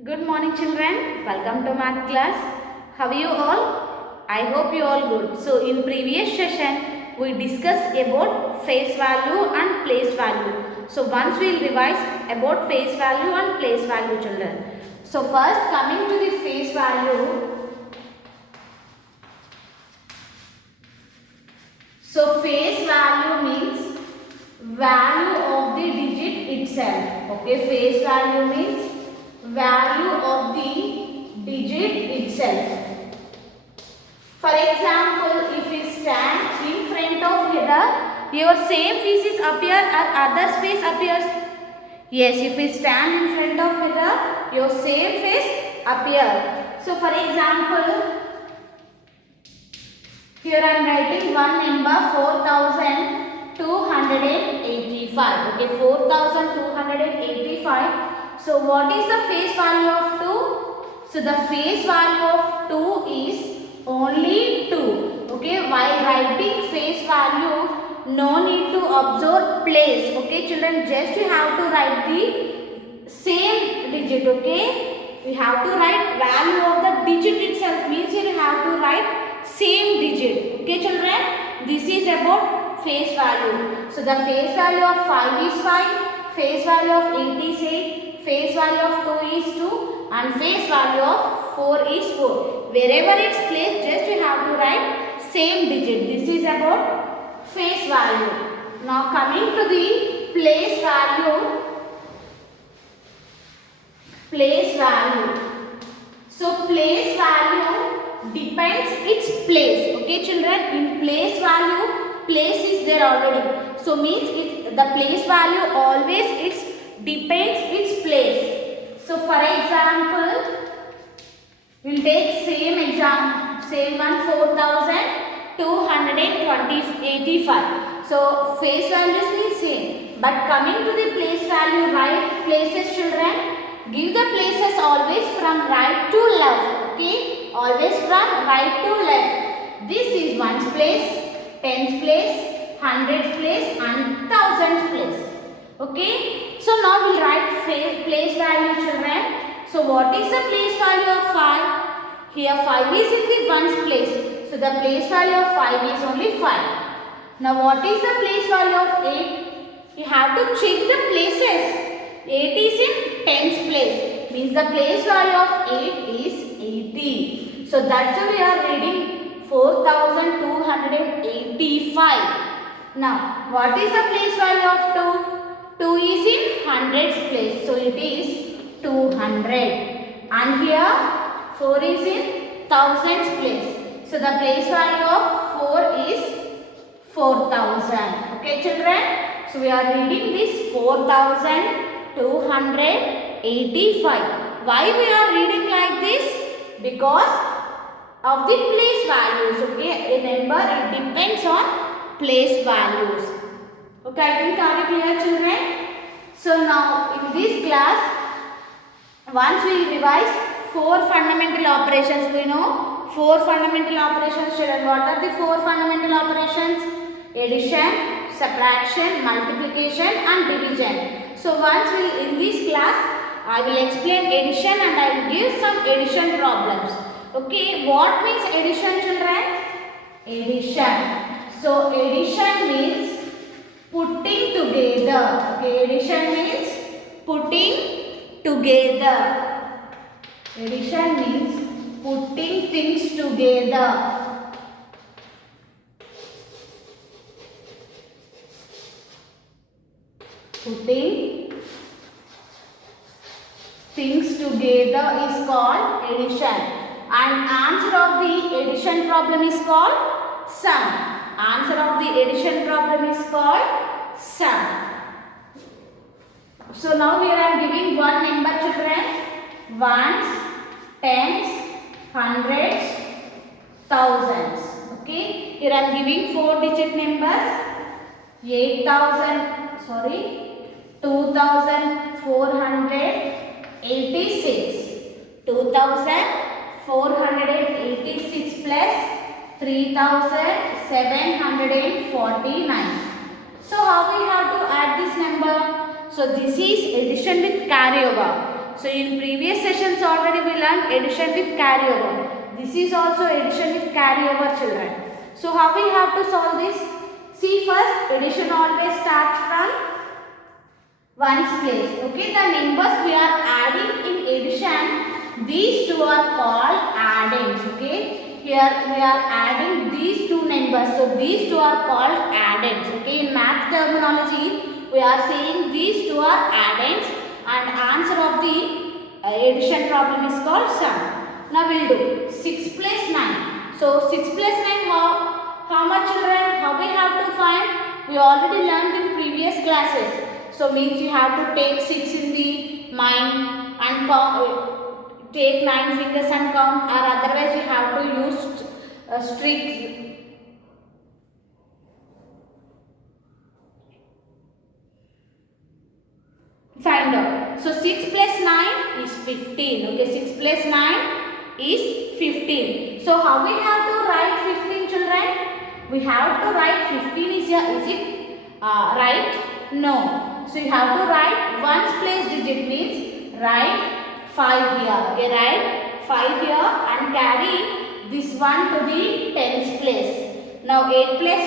Good morning children, welcome to math class. How are you all? I hope you all good. So in previous session we discussed about face value and place value. So once we will revise about face value and place value children. So first coming to the face value. So face value means value of the digit itself. Okay, face value means value of the digit itself. For example, if you stand in front of mirror, your same faces appear or other's face appears. Yes, if you stand in front of mirror, your same face appear. So for example, here I am writing one number 4285. Okay, 4285. So what is the face value of 2? So the face value of 2 is only 2. Okay, while writing face value, no need to observe place. Okay, children, just you have to write the same digit. Okay, you have to write value of the digit itself. Means you have to write same digit. Okay, children, this is about face value. So the face value of 5 is 5, face value of 8 is 8, face value of 2 is 2 and face value of 4 is 4. Wherever it's placed, just you have to write same digit. This is about face value. Now coming to the place value. Place value. So place value depends its place. Okay children, in place value, place is there already. So means the place value always depends its place. So for example, we will take same one 4285. So face values means same. But coming to the place value, right places children, give the places always from right to left. Okay, always from right to left. This is ones place, tens place, hundreds place and thousands place. Okay, so now we will write place value children. So what is the place value of 5? Here 5 is in the ones place. So the place value of 5 is only 5. Now what is the place value of 8? You have to check the places. 8 is in tens place. Means the place value of 8 is 80. So that's why we are reading 4285. Now what is the place value of 2? 2 is in hundreds place. So it is 200. And here 4 is in thousands place. So the place value of 4 is 4000. Okay children. So we are reading this 4285. Why we are reading like this? Because of the place values. Okay, remember it depends on place values. Okay, I think are you clear children? So now in this class, once we revise 4 fundamental operations, we know 4 fundamental operations children. What are the 4 fundamental operations? Addition, subtraction, multiplication and division. So once in this class, I will explain addition and I will give some addition problems. Okay, what means addition children? Addition. So addition means putting together. Okay, addition means putting together. Addition means putting things together. Putting things together is called addition. And answer of the addition problem is called sum. Answer of the addition problem is called sum. So now here I am giving one number children. Ones, tens, hundreds, thousands. Okay. Here I am giving 4 digit numbers. 2486. 2486 plus 3749. So how we have to add this number? So this is addition with carryover. So in previous sessions already we learned addition with carryover. This is also addition with carryover, children. So how we have to solve this? See, first addition always starts from ones place. Okay, the numbers we are adding in addition, these two are called addends. Okay, here we are adding these two numbers, so these two are called addends. Okay, in math terminology we are saying these two are addends, and answer of the addition problem is called sum. Now we will do 6 plus 9. So 6 plus 9, how much, children? How we have to find? We already learned in previous classes. So means you have to take 6 in the mind and take 9 fingers and count, or otherwise you have to use strict. Find out. So 6 plus 9 is 15. Okay, 6 plus 9 is 15. So how we have to write 15, children? We have to write 15 is it right? No. So you have to write ones place digit, means write 5 here. Okay, write 5 here and carry this one to the tens place. Now 8 plus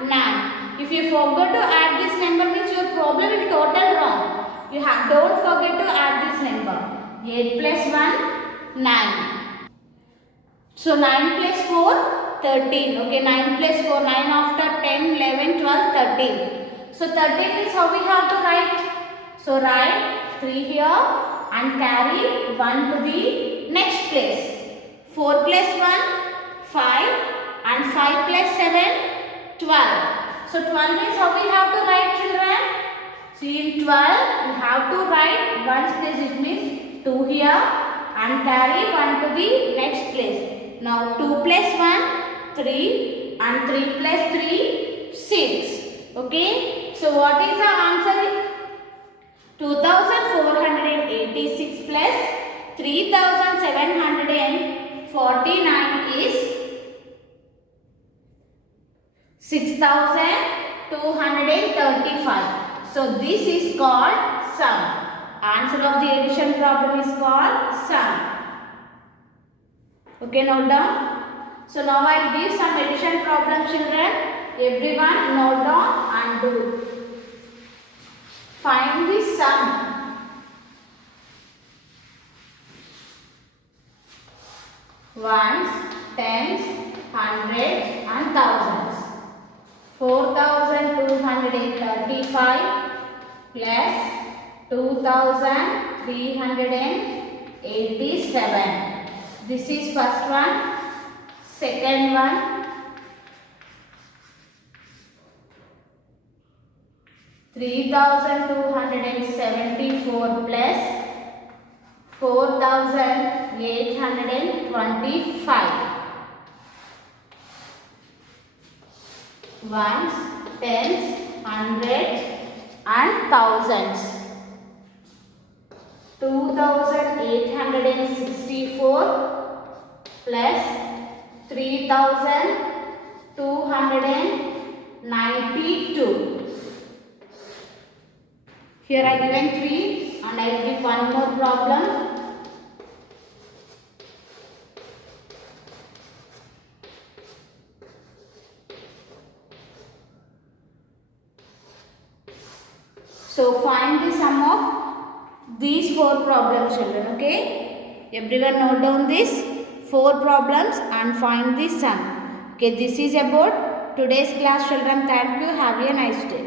1, 9. If you forget to add this number, means your problem is total wrong. You don't forget to add this number. 8 plus 1, 9. So 9 plus 4, 13. Okay, 9 plus 4, 9 after 10, 11, 12, 13. So 13 is how we have to write. So write 3 here and carry 1 to the next place. 4 plus 1, 5, and 5 plus 7, 12. So 12 is how we have to write, children. See, in 12 we have to write ones place, it means 2 here and carry 1 to the next place. Now 2 plus 1, 3, and 3 plus 3, 6. Okay, so what is the answer? 2486 plus 3749 is 6235. So this is called sum. Answer of the addition problem is called sum. Okay, note down. So now I will give some addition problem, children. Everyone note down and do. Find the sum. Ones, tens, hundreds and thousands. 4235 plus 2387. This is first one. Second one. 3274 plus 4825. Ones, tens, hundreds and thousands. 2864 plus 3292. Here I given 3 and I will give one more problem. So find the sum of these 4 problems, children. Okay, everyone note down this 4 problems and find the sum. Okay, this is about today's class, children. Thank you. Have a nice day.